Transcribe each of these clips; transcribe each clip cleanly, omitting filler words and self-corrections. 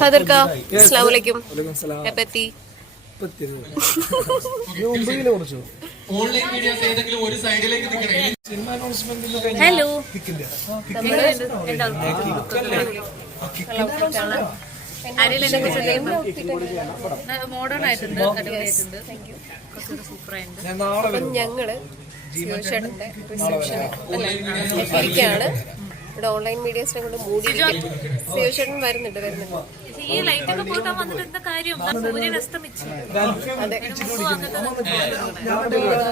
സദർക്ക അസ്സലാമു അലൈക്കും. എപ്പത്തി hello, modern ആയിട്ടുണ്ട്, അടിപൊളിയായിട്ടുണ്ട്, സൂപ്പറായിട്ടുണ്ട്. ഞങ്ങള് ചേട്ടന്റെ ഇരിക്കുകയാണ് ഇവിടെ. ഓൺലൈൻ മീഡിയസിനെ കൊണ്ട് മൂടി ചേട്ടൻ വരുന്നുണ്ട്. ഈ ലൈറ്റൊക്കെ പോയിട്ടാ വന്നിട്ട് എന്താ കാര്യം? സൂര്യൻ അസ്തമിച്ചു. അതെ,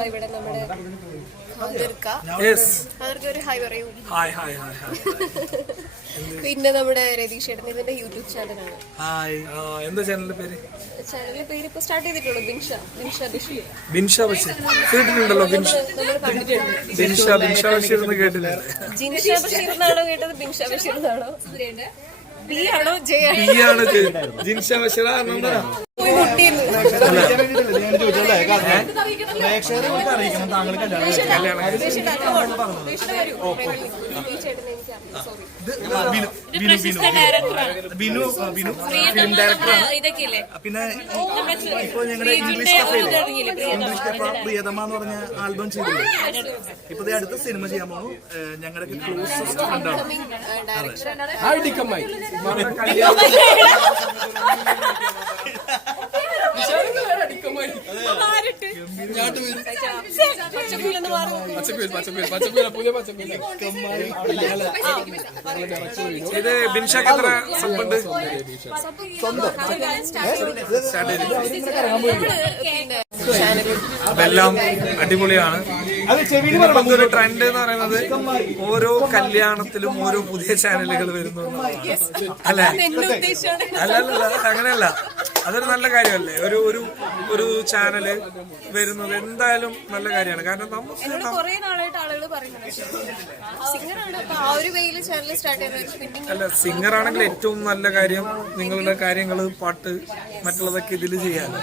ഇവിടെ നമ്മുടെ ഒരു ഹായ് പറയൂ. പിന്നെ നമ്മുടെ രതീഷ് ചേട്ടൻ ഇതിന്റെ യൂട്യൂബ് ചാനലാണ്. എന്താ ചാനലിന്റെ പേര്? ചാനലിന്റെ പേര് ഇപ്പൊ സ്റ്റാർട്ട് ചെയ്തിട്ടുള്ളൂ. ബിൻഷ ബഷീർ കേട്ടിട്ടുണ്ടല്ലോ. ബിൻഷ ബഷീർ എന്ന് കേട്ടില്ല. ജിൻഷ ബഷീർ എന്നാണോ കേട്ടത്? ബിൻഷ ബഷീർ എന്നാണോ? ബി ആണോ ജെ ആണ്? ജിൻഷ ബഷീർ ഇതൊക്കെയില്ലേ. പിന്നെ ഇപ്പൊ ഞങ്ങളുടെ ഇംഗ്ലീഷ് പ്രിയതമ എന്ന് പറഞ്ഞ ആൽബം ചെയ്തില്ലേ, ഇപ്പൊ അടുത്ത സിനിമ ചെയ്യാൻ പോകുന്നു. ഞങ്ങളുടെ ക്ലോസസ്റ്റ് ഫ്രണ്ടാണ്. ഇത് ബിൻഷക്ക് എത്ര സബ്ബുണ്ട്? എല്ലാം അടിപൊളിയാണ്. ഒരു ട്രെൻഡ് എന്ന് പറയുന്നത് ഓരോ കല്യാണത്തിലും ഓരോ പുതിയ ചാനലുകൾ വരുന്നു, അല്ലെ? അല്ലല്ല, അങ്ങനെയല്ല. അതൊരു നല്ല കാര്യമല്ലേ? ഒരു ഒരു ചാനല് വരുന്നത് എന്തായാലും നല്ല കാര്യമാണ്. കാരണം അല്ല, സിംഗർ ആണെങ്കിൽ ഏറ്റവും നല്ല കാര്യം നിങ്ങളുടെ കാര്യങ്ങള്, പാട്ട്, മറ്റുള്ളതൊക്കെ ഇതിൽ ചെയ്യാനും.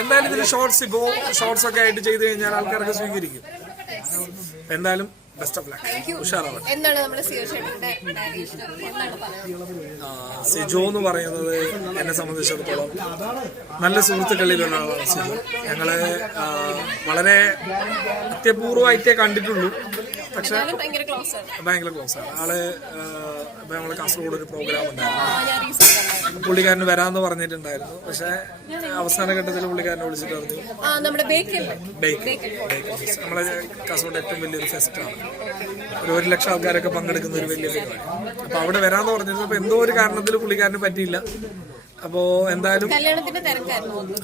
എന്തായാലും ഇതിൽ ഷോർട്സ്, ഇപ്പോ ഷോർട്സ് ഒക്കെ ആയിട്ട് ചെയ്ത് കഴിഞ്ഞാൽ ആൾക്കാർക്ക് സ്വീകരിക്കും. എന്തായാലും ബെസ്റ്റ് ഓഫ് ലക്ക്, ഉഷാറാണ്. സിജോ എന്ന് പറയുന്നത് എന്നെ സംബന്ധിച്ചിടത്തോളം നല്ല സുഹൃത്തുക്കളിലുള്ള ആളാണ് സിജോ. ഞങ്ങള് വളരെ അത്യപൂർവമായിട്ടേ കണ്ടിട്ടുള്ളൂ, പക്ഷെ ഭയങ്കര ക്ലോസ് ആണ് ആള്. നമ്മള് കാസർഗോഡ് ഒരു പ്രോഗ്രാം ഉണ്ടായിരുന്നു, പുള്ളിക്കാരന് വരാന്ന് പറഞ്ഞിട്ടുണ്ടായിരുന്നു. പക്ഷെ അവസാന ഘട്ടത്തിൽ പുള്ളിക്കാരനെ വിളിച്ചിട്ട് പറഞ്ഞു നമ്മളെ കാസർഗോഡ് ഏറ്റവും വലിയൊരു ഫെസ്റ്റാണ്, ഒരു 1 ലക്ഷം ആൾക്കാരൊക്കെ പങ്കെടുക്കുന്ന ഒരു വലിയ പരിപാടി. അപ്പൊ അവിടെ വരാന്ന് പറഞ്ഞിരുന്നു. അപ്പൊ എന്തോ ഒരു കാരണത്തിൽ പുള്ളിക്കാരന് പറ്റിയില്ല. അപ്പോ എന്തായാലും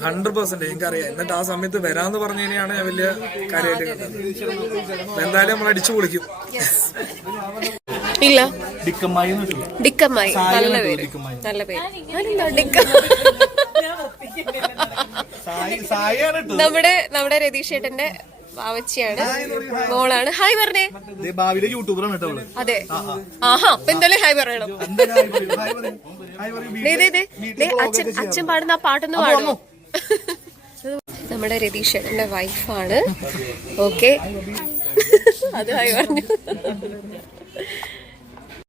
100% എനിക്കറിയാം. എന്നിട്ട് ആ സമയത്ത് വരാന്ന് പറഞ്ഞതിനെയാണ് ഞാൻ വലിയ കാര്യമായിട്ട് കണ്ടത്. എന്തായാലും നമ്മൾ അടിച്ചു പൊളിക്കും. ഇല്ല, ഡിക്കമ്മായി. നല്ല പേര്, നല്ല പേര്. നമ്മുടെ രതീഷ് ചേട്ടന്റെ ബാവച്ചിയാണ്, മോളാണ്. ഹായ് പറഞ്ഞേ. ഭാവിയിലെ യൂട്യൂബറാണ് കേട്ടോ. അതെ, ആഹാ, അപ്പൊ എന്തായാലും ഹായ് പറയണം. അച്ഛൻ പാടുന്ന ആ പാട്ടൊന്ന് പാടുമോ? നമ്മുടെ രതീഷ് ചേട്ടന്റെ വൈഫാണ്. ഓക്കെ, അത് ഹായ് പറഞ്ഞു.